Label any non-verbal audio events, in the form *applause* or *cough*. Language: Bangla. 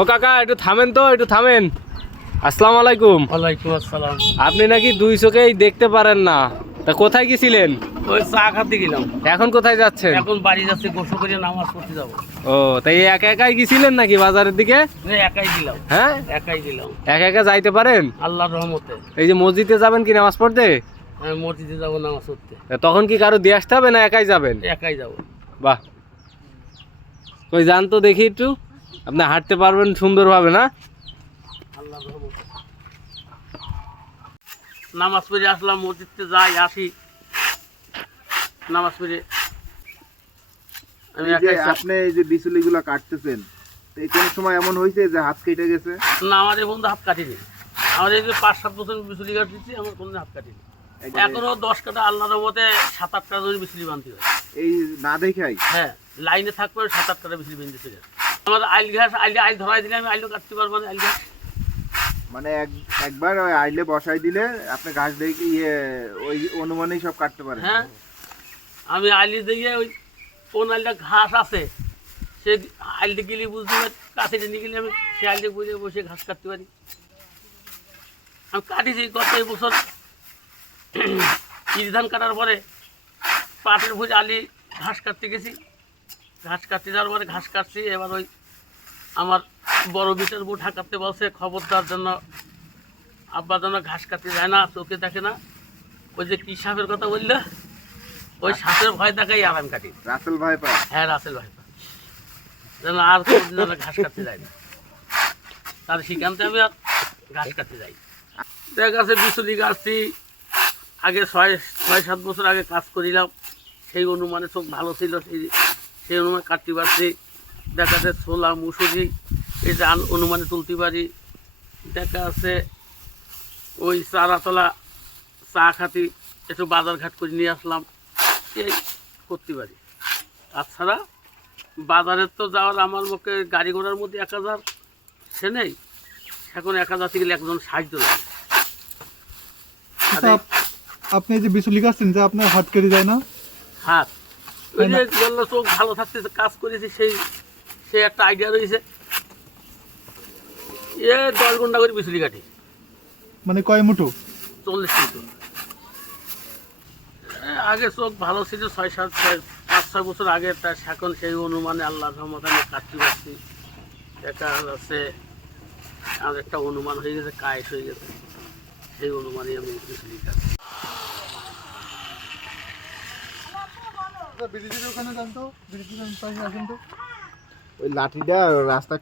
ও কাকা একটু থামেন তো একটু থামেন। আসসালামু আলাইকুম। ওয়ালাইকুম আসসালাম। আপনি নাকি দুই চোখেই দেখতে পারেন না। তা কোথায় গেছিলেন? ওই চা খাতে গেলাম। এখন কোথায় যাচ্ছেন? এখন বাড়ি যাচ্ছে গোসল করে নামাজ পড়তে যাব। ও তাই একা একাই গেছিলেন নাকি বাজারের দিকে? একাই গেলাম। হ্যাঁ? একাই গেলাম। একা একা যাইতে পারেন? আল্লাহর রহমতে। এই যে মসজিদে যাবেন কি নামাজ পড়তে? আমি মসজিদে যাব নামাজ পড়তে। তখন কি কারও দিয়ে আসতে হবে না একাই যাবেন? একাই যাব। বাহ। কই যান তো দেখি একটু। আপনি হাঁটতে পারবেন সুন্দরভাবে না? নামাজ পড়ে আসলাম মসজিদে যাই আসি। নামাজ পড়ে আমি এই আপনি এই যে বিচুলিগুলো কাটতেছেন এই কোন সময় এমন হয়েছে যে হাত কেটে গেছে? না আমাদের বন্ধু হাত কাটিনি। আমাদের এই যে পাঁচ সাত বছর বিচুলি কাট দিচ্ছি আমার কোনো হাত কাটিনি। এখনও দশ কাটা আল্লাহর মতে সাত আট কাটা ধরে বিচুলি বানতে হয়। এই না দেখাই? হ্যাঁ লাইনে থাকবে সাত আট কাটা বিচুলি বেঁধে চলে আমাদের আইল ঘাস আইলে আইল ধরাই দিলে আমি আইলও কাটতে পারব না আইল ঘাস মানে এক একবার ওই আইলে বসাই দিলে আপনি ঘাস দেখে ইয়ে ওই অনুমানেই সব কাটতে পারেন। হ্যাঁ। আমি আইলি দিয়ে ওই কোন আইলটা ঘাস আছে সে আইলটা গেলে বুঝতে পারি কাছে নিয়ে গেলে আমি সে আইলটা বুঝে বসে ঘাস কাটতে পারি। আমি কাটিছি গত এই বছর। *clears throat* ইরি ধান কাটার পরে পাটের ভুজ আলি ঘাস কাটতে গেছি। ঘাস কাটতে যাওয়ার পরে ঘাস কাটছি এবার ওই আমার বড় বিটের বউ ঢাকাতে বলছে খবরদার জন্য আব্বা যেন ঘাস কাটতে যায় না চোখে দেখে না। ওই যে কি সাপের কথা বললে? ওই সাপের ভয় দেখাই আরাম কাটি। রাসেল ভাই পা হ্যাঁ রাসেল ভাই যেন আর কোনোদিন যেন ঘাস কাটতে যায় না। তার সেখানতে আমি আর ঘাস কাটতে যাই। দেখা গেছে বিচুলি গাছটি আগে ছয় ছয় সাত বছর আগে কাজ করিলাম। সেই অনুমানে চোখ ভালো ছিল সেই সেই অনুমান কাটতে পারছি। দেখা যাচ্ছে ছোলা মুসুরি এই যে আন- অনুমানে তুলতে পারি। দেখা আছে ওই চারাতলা চা খাতি একটু বাজার ঘাট করে নিয়ে আসলাম। এই করতে পারি। তাছাড়া বাজারে তো যাওয়ার আমার মুখে গাড়ি ঘোড়ার মধ্যে এক হাজার সে নেই। এখন এক হাজার থেকে একজন সাহায্য লাগে। আচ্ছা, আপনি যে বিচুলি কাটছেন যে আপনার হাত কেটে যায় না? হাত। চোখ ভালো থাকতে কাজ করেছি সেই সে একটা আইডিয়া রয়েছে। এ দশ ঘণ্টা করে বিচুলি কাটি। মানে কয় মুঠো? চল্লিশ আগে চোখ ভালো ছিল ছয় সাত ছয় পাঁচ ছয় বছর আগে তা এখন সেই অনুমানে আল্লাহ রহমত আমি কাটতে পারছি। দেখা যাচ্ছে আমার একটা অনুমান হয়ে গেছে কায়েস হয়ে গেছে। সেই অনুমানে আমি বিচুলি কাটি ওই লাঠিটা রাস্তা